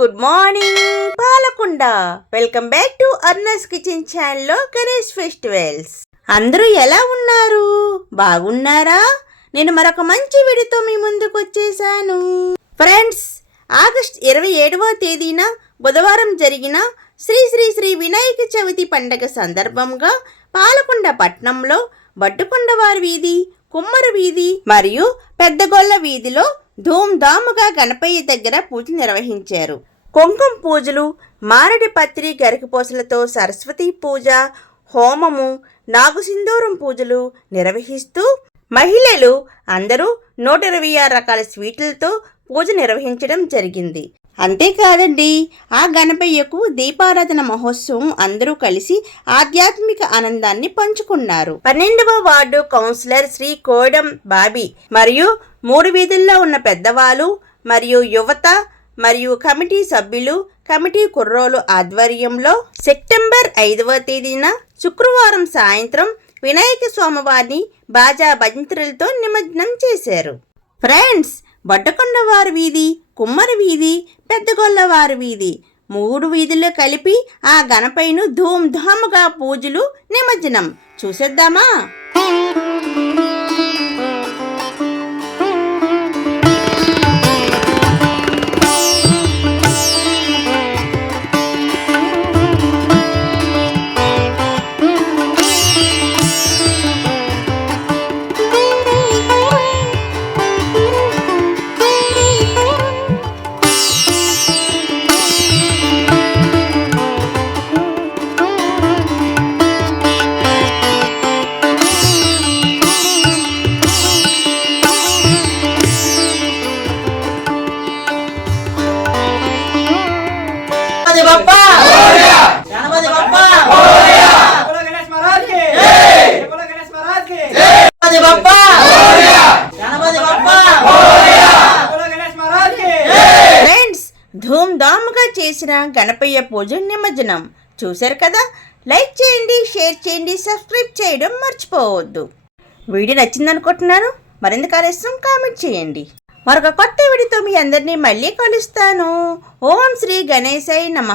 Good morning Palakonda. Welcome back to అర్నస్ kitchen ఛానల్లో Ganesh festivals అందరూ ఎలా ఉన్నారు? బాగున్నారా? నేను మరొక మంచి విడితో మీ ముందుకు వచ్చేసాను. ఫ్రెండ్స్ ఆగస్ట్ ఇరవై ఏడవ తేదీన బుధవారం జరిగిన శ్రీ శ్రీ శ్రీ వినాయక చవితి పండగ సందర్భంగా పాలకొండ పట్నంలో బడ్డుకొండవారి వీధి కుమ్మరు వీధి మరియు పెద్దగొల్ల వీధిలో ధూమ్ధాముగా గణపయ్య దగ్గర పూజ నిర్వహించారు. కుంకుమ పూజలు మారడి పత్రి గరికపూసలతో సరస్వతి పూజ హోమము నాగుసింధూరం పూజలు నిర్వహిస్తూ మహిళలు అందరూ నూట ఇరవై ఆరు రకాల స్వీట్లతో పూజ నిర్వహించడం జరిగింది. అంతేకాదండి ఆ గణపయ్యకు దీపారాధన మహోత్సవం అందరూ కలిసి ఆధ్యాత్మిక ఆనందాన్ని పంచుకున్నారు. పన్నెండవ వార్డు కౌన్సిలర్ శ్రీ కోడం బాబీ మరియు మూడు వీధుల్లో ఉన్న పెద్దవాళ్ళు మరియు యువత మరియు కమిటీ సభ్యులు కమిటీ కుర్రోలు ఆధ్వర్యంలో సెప్టెంబర్ ఐదవ తేదీన శుక్రవారం సాయంత్రం వినాయక స్వామివారిని బాజా భజంత్రులతో నిమజ్జనం చేశారు. ఫ్రెండ్స్ బడ్డకొండవారి వీధి కుమ్మరి వీధి పెద్దగొల్లవారి వీధి. మూడు వీధుల్లో కలిపి ఆ గణపైను ధూమ్ధాముగా పూజలు నిమజ్జనం. చూసేద్దామా? ఫ్రెండ్స్ ధూమ్ధామ్గా చేసిన గణపయ్య పూజ నిమజ్జనం. చూశారు కదా? లైక్ చేయండి షేర్ చేయండి సబ్స్క్రైబ్ చేయడం మర్చిపోవద్దు. వీడియో నచ్చింది అనుకుంటున్నాను మరింత ఆలస్యం? కామెంట్ చేయండి. మరొక కొత్త వీడియోతో మీ అందరినీ మళ్ళీ కలుస్తాను. ఓం శ్రీ గణేశాయ నమ.